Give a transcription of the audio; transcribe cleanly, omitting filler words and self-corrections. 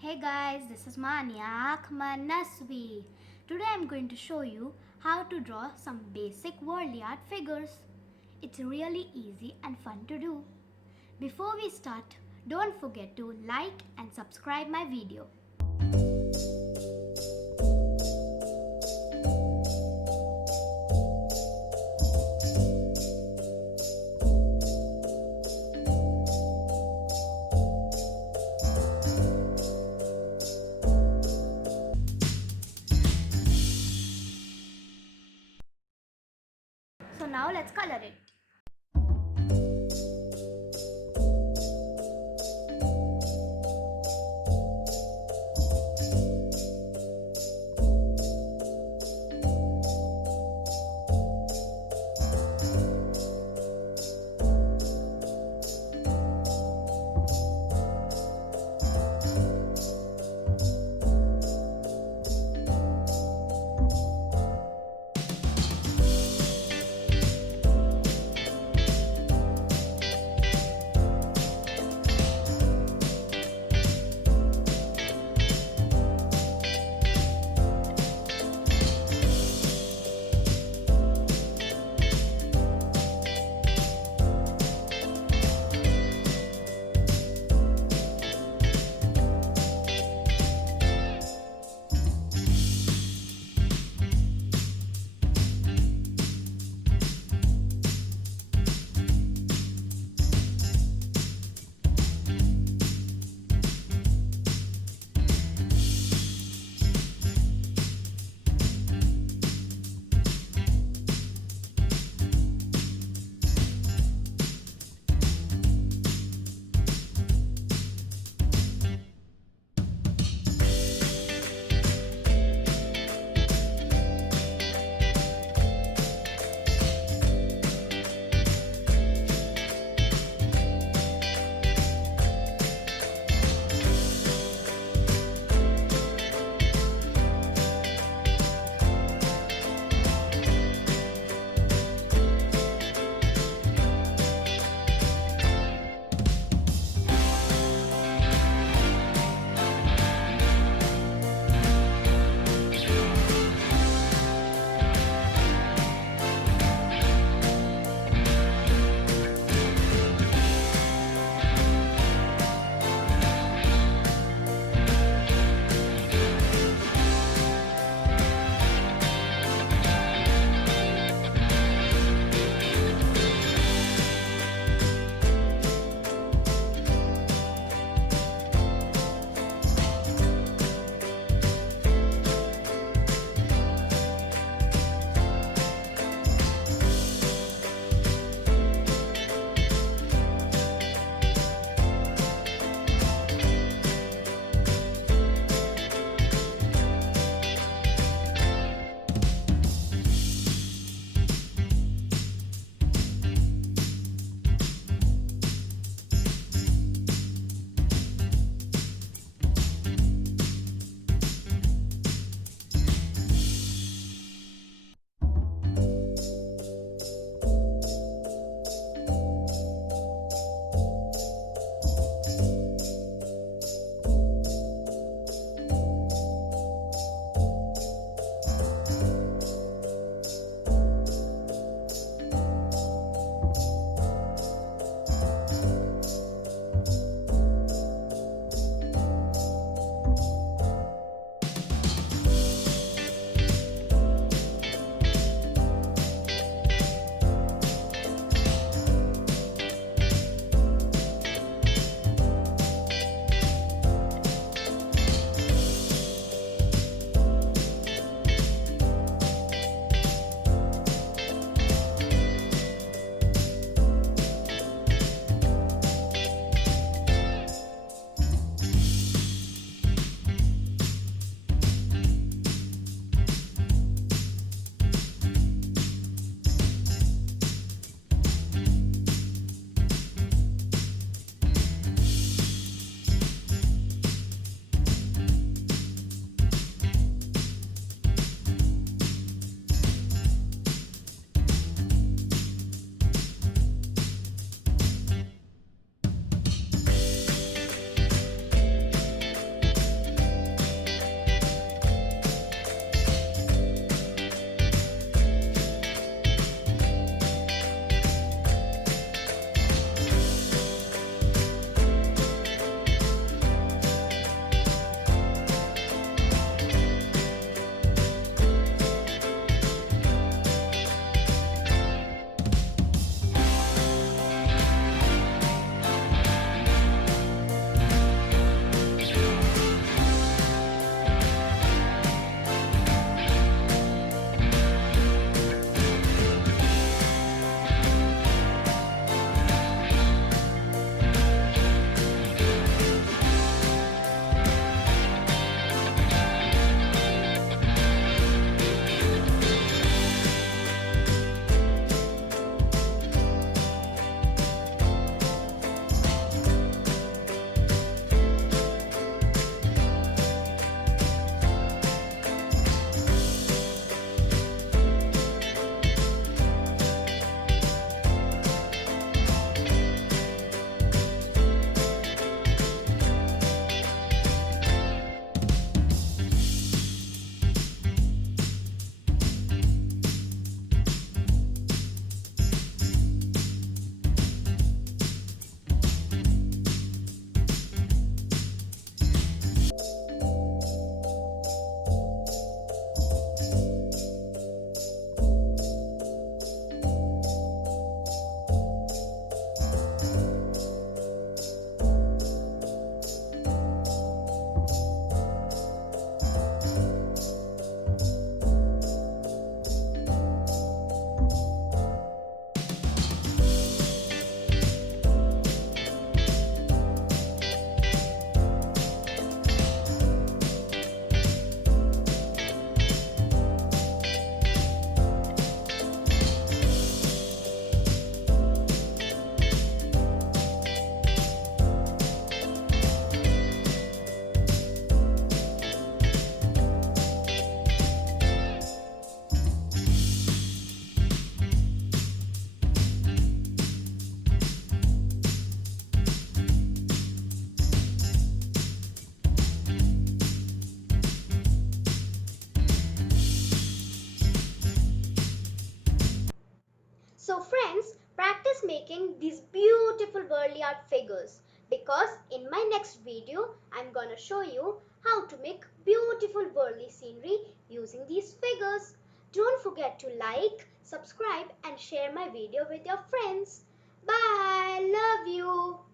Hey guys, this is Maniac, Manasvi. Today I'm going to show you how to draw some basic Warli art figures. It's really easy and fun to do. Before we start, don't forget to like and subscribe my video. So now let's color it. making these beautiful Warli art figures, because in my next video I'm gonna show you how to make beautiful Warli scenery using these figures. Don't forget to like, subscribe and share my video with your friends. Bye. Love you.